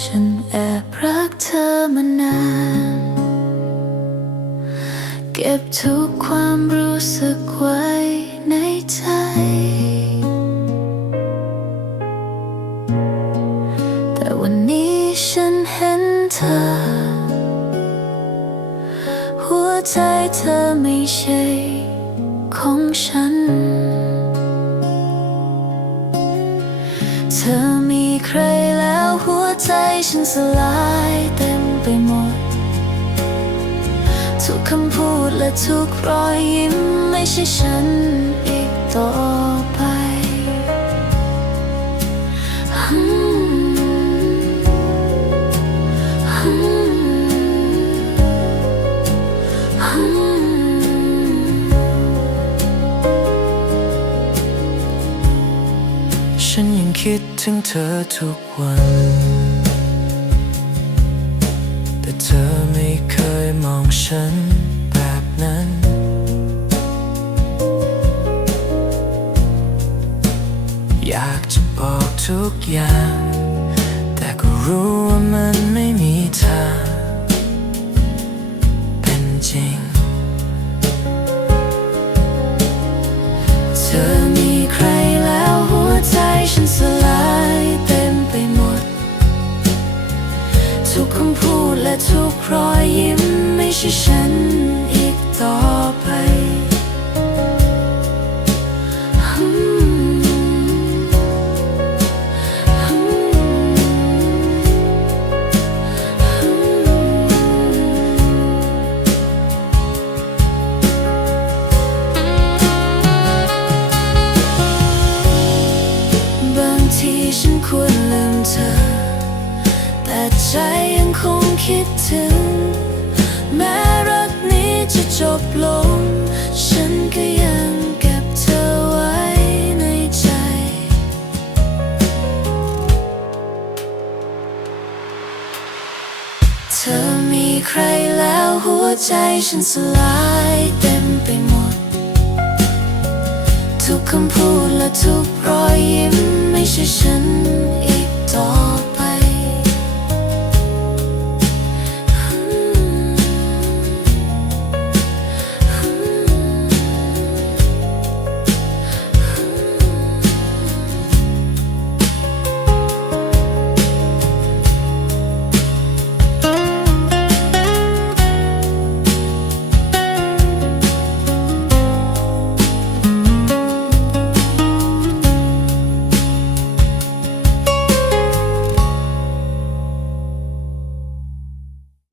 ฉันแอบรักเธอมานาน เก็บทุกความรู้สึกไว้ในใจ แต่วันนี้ฉันเห็นเธอ ใจเธอไม่ใช่ของฉัน เธอมีใครแล้วหัวใจฉันสลายเต็มไปหมด ทุกคำพูดและทุกรอยยิ้มไม่ใช่ฉันอีกต่อไปอืมอืม คิดถึงเธอทุกวัน แต่เธอไม่เคยมองฉันแบบนั้น อยากจะบอกทุกอย่าง แต่ก็รู้ว่ามันไม่มีทาง พูดและทุกรอยยิ้มไม่ใช่ฉัน ใจยังคงคิดถึง แม้รักนี้จะจบลง ฉันก็ยังเก็บเธอไว้ในใจ เธอมีใครแล้วหัวใจฉันสลายเต็มไปหมด ทุกคำพูดและทุกร